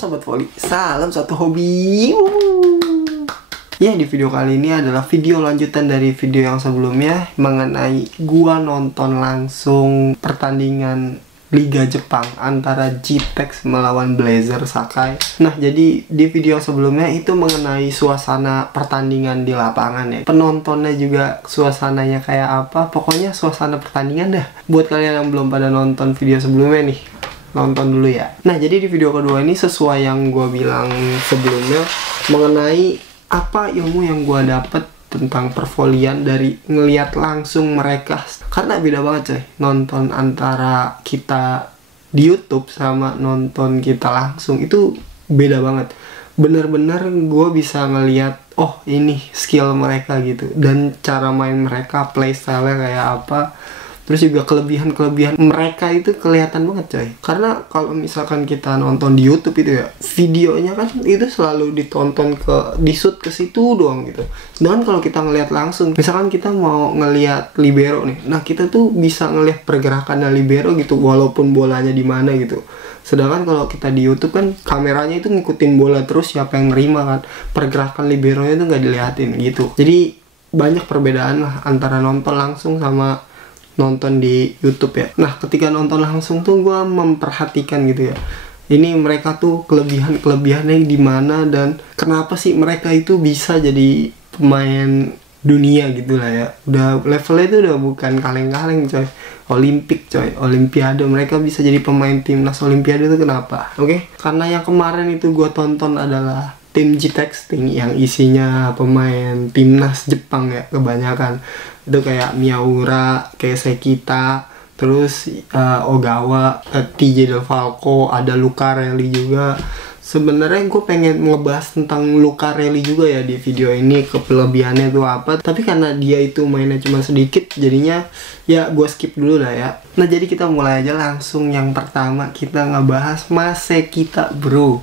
Sobat Voli, salam satu hobi. Ya, di video kali ini adalah video lanjutan dari video yang sebelumnya mengenai gua nonton langsung pertandingan Liga Jepang antara JTEX melawan Blazer Sakai. Nah, jadi di video sebelumnya itu mengenai suasana pertandingan di lapangan ya. Penontonnya juga suasananya kayak apa, pokoknya suasana pertandingan dah. Buat kalian yang belum pada nonton video sebelumnya nih, nonton dulu ya. Nah, jadi di video kedua ini sesuai yang gue bilang sebelumnya mengenai apa ilmu yang gue dapet tentang pervolian dari ngeliat langsung mereka. Karena beda banget coy, nonton antara kita di YouTube sama nonton kita langsung itu beda banget. Bener-bener gue bisa ngeliat, oh ini skill mereka gitu, dan cara main mereka, playstyle-nya kayak apa. Terus juga kelebihan-kelebihan mereka itu kelihatan banget coy. Karena kalau misalkan kita nonton di YouTube itu ya, videonya kan itu selalu ditonton di shoot ke situ doang gitu. Sedangkan kalau kita ngelihat langsung, misalkan kita mau ngelihat libero nih, nah kita tuh bisa ngelihat pergerakannya libero gitu, walaupun bolanya di mana gitu. Sedangkan kalau kita di YouTube kan kameranya itu ngikutin bola terus, siapa yang nerima kan, pergerakan liberonya itu nggak dilihatin gitu. Jadi banyak perbedaan lah antara nonton langsung sama nonton di YouTube ya. Nah, ketika nonton langsung tuh gue memperhatikan gitu ya, ini mereka tuh kelebihannya di mana dan kenapa sih mereka itu bisa jadi pemain dunia gitu lah ya. Udah levelnya itu udah bukan kaleng-kaleng coy, Olimpik coy, Olimpiade. Mereka bisa jadi pemain timnas Olimpiade itu kenapa? Oke? Karena yang kemarin itu gue tonton adalah tim JTEX yang isinya pemain timnas Jepang ya kebanyakan. Itu kayak Miyaura, kayak Sekita, terus Ogawa, TJ Del Falco, ada Lucarelli juga. Sebenarnya gue pengen ngebahas tentang Lucarelli juga ya di video ini, kelebihannya itu apa. Tapi karena dia itu mainnya cuma sedikit, jadinya ya gue skip dulu lah ya. Nah, jadi kita mulai aja langsung. Yang pertama kita ngebahas Mas Sekita bro.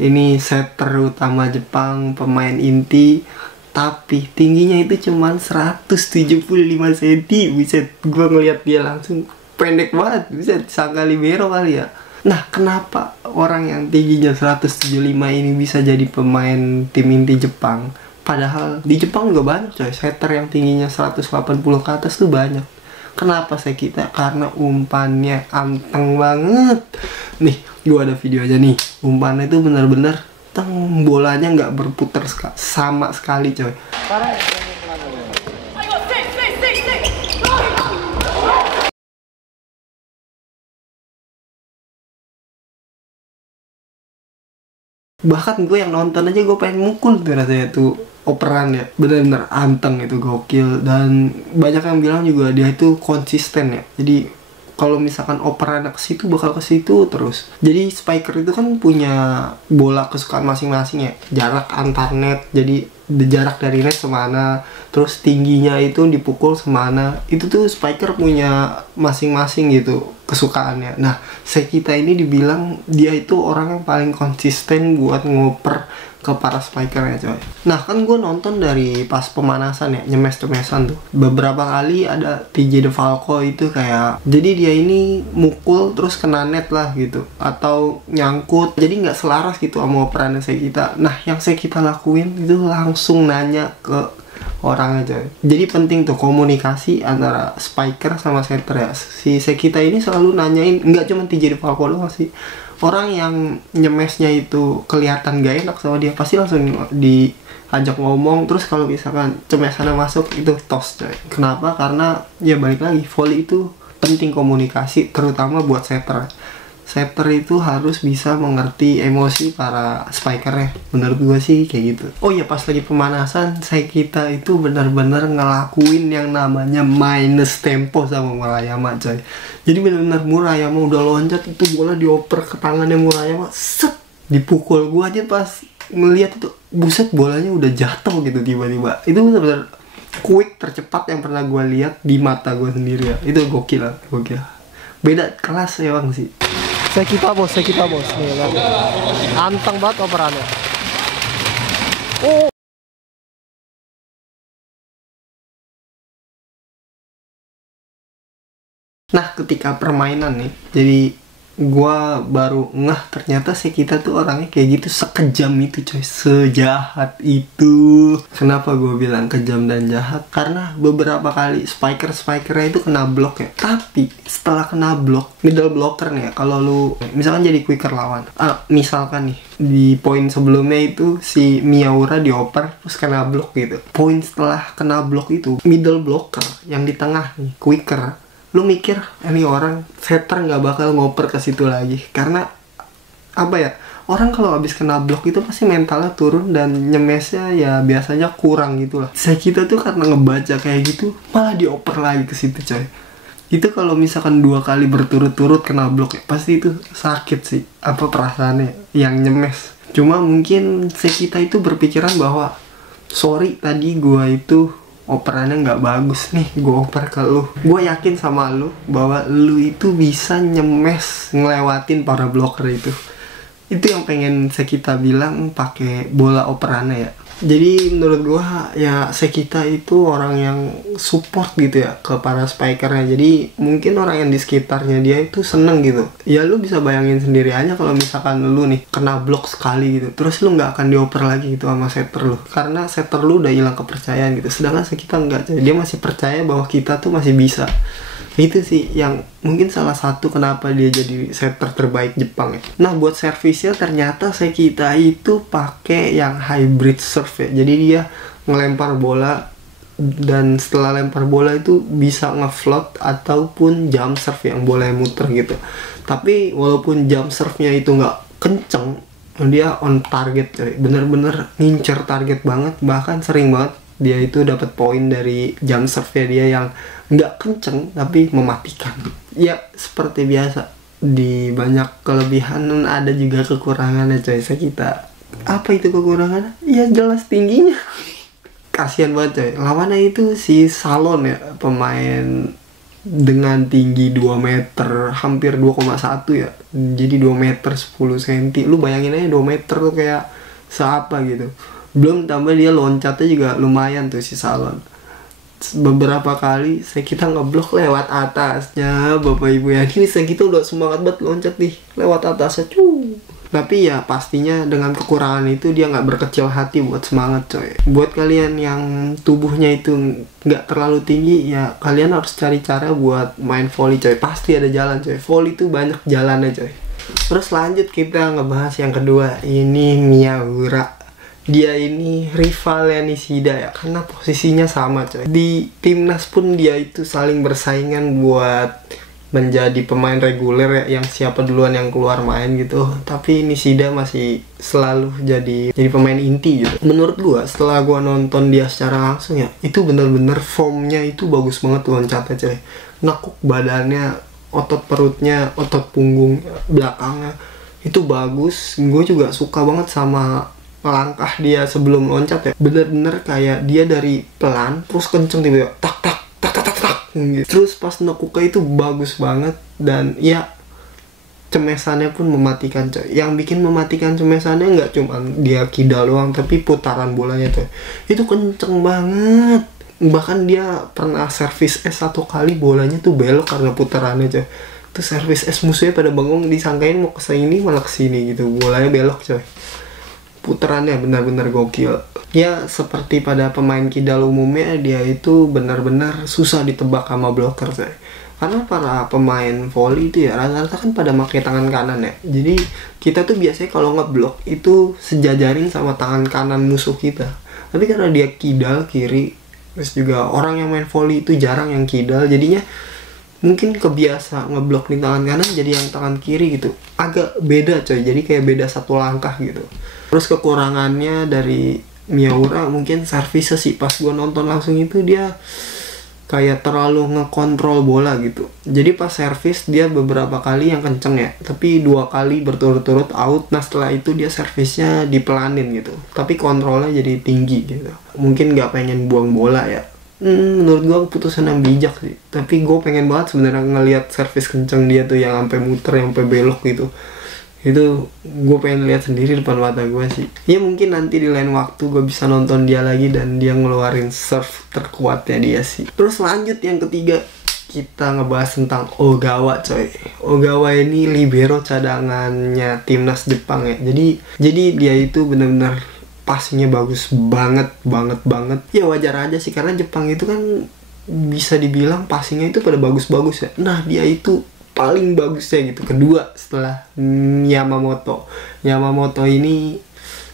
Ini setter utama Jepang, pemain inti, tapi tingginya itu cuma 175 cm. Buset, gue ngeliat dia langsung pendek banget. Buset, sangka libero kali ya. Nah, kenapa orang yang tingginya 175 ini bisa jadi pemain tim inti Jepang? Padahal di Jepang juga banyak coy, setter yang tingginya 180 ke atas tuh banyak. Kenapa Sekita? Karena umpannya anteng banget. Nih, gua ada video aja nih. Umpannya itu bener-bener bolanya nggak berputar sama sekali coy. Bahkan gue yang nonton aja gue pengen mukul tuh rasanya tuh operan ya. Bener-bener anteng, itu gokil. Dan banyak yang bilang juga dia itu konsisten ya. Jadi kalau misalkan operannya ke situ bakal ke situ terus. Jadi spiker itu kan punya bola kesukaan masing-masing ya. Jarak antar net, jadi jarak dari net semana, terus tingginya itu dipukul semana. Itu tuh spiker punya masing-masing gitu kesukaannya. Nah, Sekita ini dibilang dia itu orang yang paling konsisten buat ngoper ke para spikernya coy. Nah, kan gue nonton dari pas pemanasan ya, nyemes-nyemesan tuh. Beberapa kali ada TJ De Falco itu kayak, jadi dia ini mukul terus kena net lah gitu, atau nyangkut, jadi nggak selaras gitu sama operannya Sekita. Nah, yang Sekita lakuin itu langsung nanya ke orangnya coy. Jadi penting tuh komunikasi antara spiker sama setter ya. Si Sekita ini selalu nanyain, nggak cuma TJ De Falco doang sih, orang yang nyemesnya itu kelihatan gak enak sama dia pasti langsung diajak ngomong. Terus kalau misalkan cemesannya masuk itu toss coy. Kenapa? Karena ya balik lagi, volley itu penting komunikasi, terutama buat setter. Setter itu harus bisa mengerti emosi para spikernya. Menurut gue sih kayak gitu. Oh ya, pas lagi pemanasan Sekita itu benar-benar ngelakuin yang namanya minus tempo sama Murayama coy. Jadi benar-benar Murayama udah loncat, itu bola dioper ke tangannya Murayama, set, dipukul. Gue aja pas ngeliat itu, buset, bolanya udah jatuh gitu tiba-tiba. Itu benar-benar quick tercepat yang pernah gue lihat di mata gue sendiri ya. Itu gokil lah, gokil. Beda kelas ya bang sih. Sekita bos nih kan, anteng banget operannya. Oh. Nah, ketika permainan nih, jadi gua baru ngeh ternyata Sekita tuh orangnya kayak gitu, sekejam itu coy, sejahat itu. Kenapa gue bilang kejam dan jahat? Karena beberapa kali spikernya itu kena blok ya. Tapi setelah kena blok, middle blocker nih ya, kalau lu misalkan jadi quicker lawan, misalkan nih di poin sebelumnya itu si Miyaura dioper terus kena blok gitu. Poin setelah kena blok itu middle blocker yang di tengah nih, quicker, lu mikir ini orang setter nggak bakal ngoper ke situ lagi, karena apa ya, orang kalau habis kena blok itu pasti mentalnya turun dan nyemesnya ya biasanya kurang gitu lah. Kita tuh karena ngebaca kayak gitu malah dioper lagi ke situ coy. Itu kalau misalkan 2 kali berturut-turut kena blok ya, pasti itu sakit sih, apa perasaannya yang nyemes. Cuma mungkin Sekita itu berpikiran bahwa sorry tadi gua itu operannya nggak bagus nih, gue oper ke lu. Gue yakin sama lu bahwa lu itu bisa nyemes ngelewatin para blocker itu. Itu yang pengen Sekita bilang pakai bola operannya ya. Jadi menurut gue ya Sekita itu orang yang support gitu ya ke para spikernya. Jadi mungkin orang yang di sekitarnya dia itu seneng gitu. Ya lu bisa bayangin sendiri aja kalau misalkan lu nih kena blok sekali gitu, terus lu nggak akan dioper lagi gitu sama setter lu, karena setter lu udah hilang kepercayaan gitu. Sedangkan Sekita nggak, dia masih percaya bahwa kita tuh masih bisa. Itu sih yang mungkin salah satu kenapa dia jadi setter terbaik Jepang ya. Nah buat servisnya ternyata Sekita itu pakai yang hybrid serve ya. Jadi dia ngelempar bola dan setelah lempar bola itu bisa ngefloat ataupun jump serve yang boleh muter gitu. Tapi walaupun jump serve-nya itu nggak kenceng, dia on target coy. Bener-bener ngincer target banget, bahkan sering banget dia itu dapat poin dari jump serve dia yang nggak kenceng tapi mematikan. Ya seperti biasa, di banyak kelebihan ada juga kekurangannya coy Sekita. Apa itu kekurangannya? Ya jelas tingginya. Kasian banget coy, lawannya itu si Salon ya, pemain dengan tinggi 2 meter hampir 2,1 ya, jadi 2 meter 10 cm. Lu bayangin aja 2 meter tuh kayak seapa gitu. Belum tambah dia loncatnya juga lumayan tuh si Salon. Beberapa kali Sekita ngeblok lewat atasnya, bapak ibu ya. Ini Sekita udah semangat banget loncat nih lewat atasnya Tapi ya pastinya dengan kekurangan itu dia nggak berkecil hati buat semangat coy. Buat kalian yang tubuhnya itu nggak terlalu tinggi ya, kalian harus cari cara buat main volley coy. Pasti ada jalan coy, volley itu banyak jalannya coy. Terus lanjut kita ngebahas yang kedua, ini Miyaura. Dia ini rivalnya Nishida ya, karena posisinya sama coy. Di timnas pun dia itu saling bersaingan buat menjadi pemain reguler ya, yang siapa duluan yang keluar main gitu. Tapi Nishida masih selalu jadi pemain inti gitu. Menurut gua setelah gua nonton dia secara langsung ya, itu bener-bener formnya itu bagus banget loncatnya coy. Nekuk badannya, otot perutnya, otot punggung belakangnya itu bagus. Gue juga suka banget sama langkah dia sebelum loncat ya, bener-bener kayak dia dari pelan terus kenceng tiba-tiba tak tak tak tak tak tak gitu. Terus pas nekuknya itu bagus banget, dan ya cemesannya pun mematikan coy. Yang bikin mematikan cemesannya nggak cuma dia kidal doang, tapi putaran bolanya coy itu kenceng banget. Bahkan dia pernah servis S 1 kali bolanya tuh belok karena putarannya coy. Tuh servis S musuhnya pada bengong, disangkain mau ke sini malah ke sini gitu, bolanya belok coy. Putarannya benar-benar gokil. Ya seperti pada pemain kidal umumnya, dia itu benar-benar susah ditebak sama blocker saya. Karena para pemain volley itu ya rata-rata kan pada pakai tangan kanan ya. Jadi kita tuh biasanya kalau ngeblok itu sejajarin sama tangan kanan musuh kita. Tapi karena dia kidal kiri, terus juga orang yang main volley itu jarang yang kidal, jadinya mungkin kebiasa ngeblok di tangan kanan jadi yang tangan kiri gitu. Agak beda coy, jadi kayak beda satu langkah gitu. Terus kekurangannya dari Miyaura mungkin servisnya sih. Pas gue nonton langsung itu dia kayak terlalu ngekontrol bola gitu. Jadi pas servis dia beberapa kali yang kenceng ya, tapi 2 kali berturut-turut out. Nah setelah itu dia servisnya dipelanin gitu, tapi kontrolnya jadi tinggi gitu. Mungkin nggak pengen buang bola ya. Menurut gue keputusan yang bijak sih. Tapi gue pengen banget sebenarnya ngelihat servis kenceng dia tuh yang sampai muter, yang sampai belok gitu. Itu gue pengen lihat sendiri depan mata gue sih. Ya mungkin nanti di lain waktu gue bisa nonton dia lagi dan dia ngeluarin serve terkuatnya dia sih. Terus lanjut yang ketiga, kita ngebahas tentang Ogawa coy. Ogawa ini libero cadangannya timnas Jepang ya. Jadi dia itu benar-benar passingnya bagus banget. Ya wajar aja sih karena Jepang itu kan bisa dibilang passingnya itu pada bagus-bagus ya. Nah dia itu paling bagusnya gitu. Kedua setelah Yamamoto. Yamamoto ini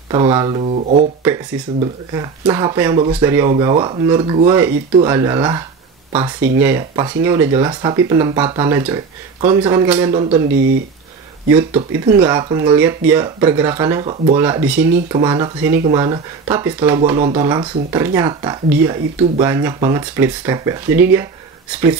terlalu OP sih sebenarnya. Nah apa yang bagus dari Ogawa menurut gue itu adalah passingnya ya. Passingnya udah jelas tapi penempatannya coy. Kalau misalkan kalian nonton di YouTube itu nggak akan ngelihat dia pergerakannya bola di sini kemana kesini kemana. Tapi setelah gua nonton langsung ternyata dia itu banyak banget split step ya. Jadi dia split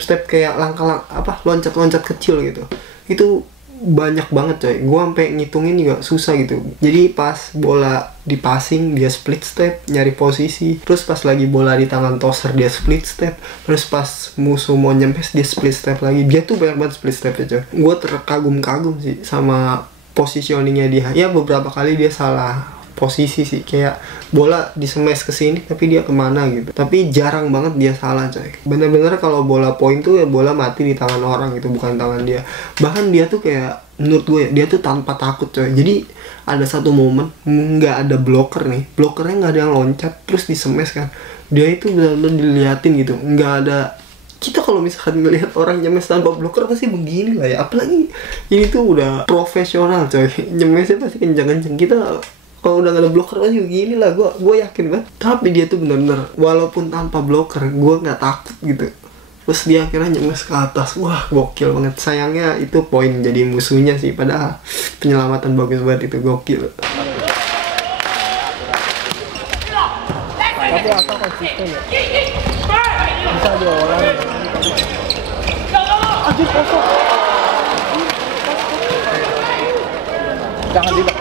step kayak langkah loncat kecil gitu. Itu banyak banget coy. Gua sampai ngitungin juga susah gitu. Jadi pas bola di passing dia split step nyari posisi, terus pas lagi bola di tangan tosser dia split step, terus pas musuh mau nyempes dia split step lagi. Dia tuh banyak banget split step ya coy. Gua terkagum-kagum sih sama positioningnya dia. Ya beberapa kali dia salah posisi sih, kayak bola disemes ke sini tapi dia kemana gitu. Tapi jarang banget dia salah coy. Bener-bener kalau bola point tuh ya bola mati di tangan orang gitu, bukan tangan dia. Bahkan dia tuh kayak menurut gue dia tuh tanpa takut coy. Jadi ada satu momen nggak ada blocker nih, blockernya nggak ada yang loncat terus disemes kan. Dia itu bener-bener diliatin gitu, nggak ada. Kita kalau misalkan ngelihat orang nyemes tanpa blocker pasti begini lah ya. Apalagi ini tuh udah profesional coy, nyemesnya pasti kenceng-kenceng. Kita kalau udah gak ada blocker pasti begini lah, gue yakin banget. Tapi dia tuh bener-bener walaupun tanpa blocker gue nggak takut gitu. Terus dia akhirnya nyemes ke atas. Wah gokil banget. Sayangnya itu poin jadi musuhnya sih, padahal penyelamatan bagus banget itu, gokil. Tapi apa konsisten ya? Bisa dua orang. Aduh kosong. Jangan dibak.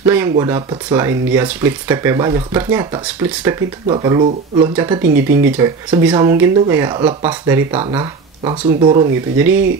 Nah yang gue dapet selain dia split stepnya banyak, ternyata split step itu nggak perlu loncatnya tinggi-tinggi coy. Sebisa mungkin tuh kayak lepas dari tanah langsung turun gitu. Jadi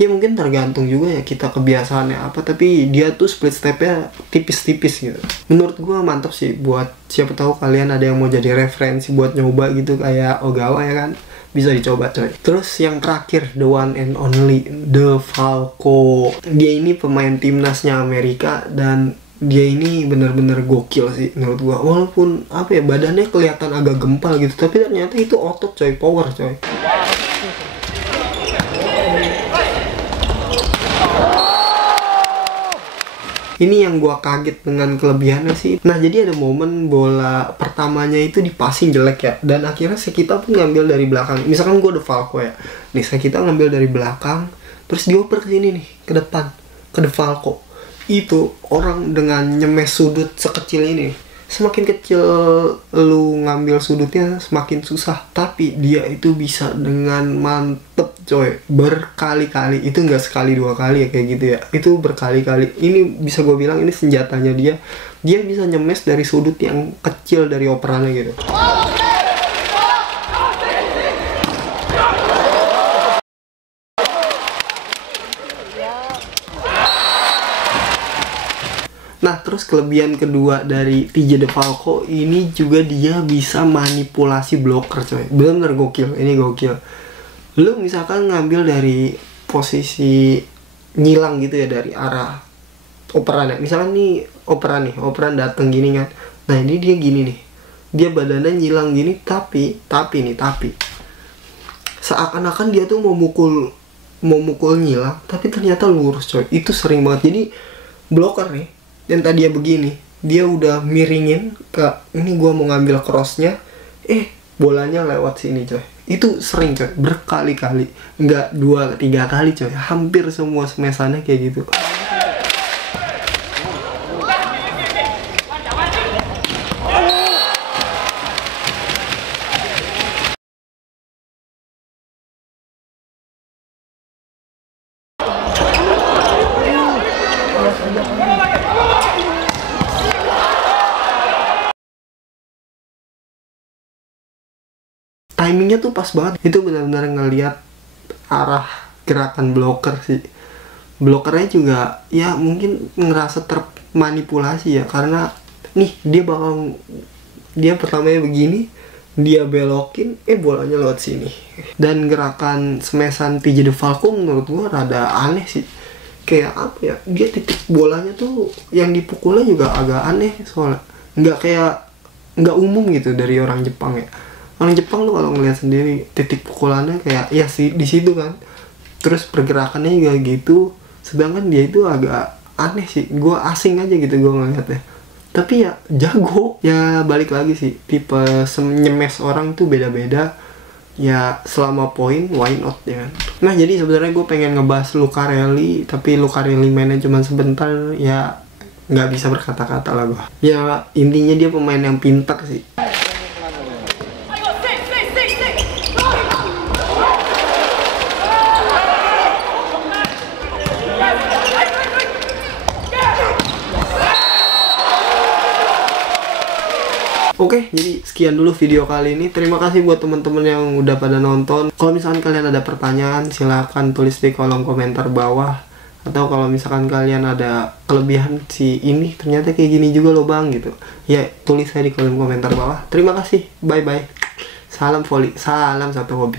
ya mungkin tergantung juga ya kita kebiasaannya apa, tapi dia tuh split stepnya tipis-tipis gitu. Menurut gue mantap sih, buat siapa tahu kalian ada yang mau jadi referensi buat nyoba gitu kayak Ogawa ya kan, bisa dicoba coy. Terus yang terakhir, the one and only, the Falco. Dia ini pemain timnasnya Amerika dan dia ini benar-benar gokil sih menurut gua. Walaupun apa ya badannya kelihatan agak gempal gitu, tapi ternyata itu otot coy, power coy. Ini yang gua kaget dengan kelebihannya sih. Nah jadi ada momen bola pertamanya itu di passing jelek ya, dan akhirnya Sekita pun ngambil dari belakang. Misalkan gua The Falco ya, nih Sekita ngambil dari belakang, terus dioper ke sini nih, ke depan, ke The Falco. Itu orang dengan nyemes sudut sekecil ini, semakin kecil lu ngambil sudutnya semakin susah. Tapi dia itu bisa dengan mantep coy, berkali-kali. Itu nggak sekali dua kali ya kayak gitu ya, itu berkali-kali. Ini bisa gue bilang ini senjatanya dia. Dia bisa nyemes dari sudut yang kecil dari operannya gitu. Nah terus kelebihan kedua dari TJ The Falco ini juga dia bisa manipulasi blocker coy. Bener gokil, ini gokil. Lu misalkan ngambil dari posisi nyilang gitu ya dari arah operan ya. Misalkan nih operan dateng gini kan. Nah ini dia gini nih, dia badannya nyilang gini, tapi seakan-akan dia tuh mau mukul nyilang, tapi ternyata lurus coy. Itu sering banget. Jadi blocker nih yang tadi ya begini, dia udah miringin ke ini, gua mau ngambil crossnya, bolanya lewat sini coy. Itu sering coy, berkali-kali, nggak 2-3 kali coy, hampir semua semesannya kayak gitu. Timingnya tuh pas banget. Itu benar-benar ngelihat arah gerakan blocker sih. Blokernya juga ya mungkin ngerasa termanipulasi ya, karena nih dia pertamanya begini, dia belokin, bolanya lewat sini. Dan gerakan smashan TJ The Falcon menurut gua rada aneh sih. Kayak apa ya, dia titik bolanya tuh yang dipukulnya juga agak aneh soalnya. Nggak umum gitu dari orang Jepang ya. Orang Jepang tuh kalau ngeliat sendiri titik pukulannya kayak ya sih di situ kan. Terus pergerakannya juga gitu. Sedangkan dia itu agak aneh sih. Gua asing aja gitu gua ngeliatnya. Tapi ya jago. Ya balik lagi sih, tipe nyemes orang tuh beda-beda. Ya selama poin why not ya kan. Nah jadi sebenarnya gue pengen ngebahas Lucarelli, tapi Lucarelli mainnya cuma sebentar. Ya nggak bisa berkata-kata lah gue. Ya intinya dia pemain yang pintar sih. Oke, jadi sekian dulu video kali ini. Terima kasih buat teman-teman yang udah pada nonton. Kalau misalkan kalian ada pertanyaan, silahkan tulis di kolom komentar bawah. Atau kalau misalkan kalian ada kelebihan si ini, ternyata kayak gini juga loh bang gitu. Ya, tulis saya di kolom komentar bawah. Terima kasih, bye-bye. Salam volley, salam satu hobi.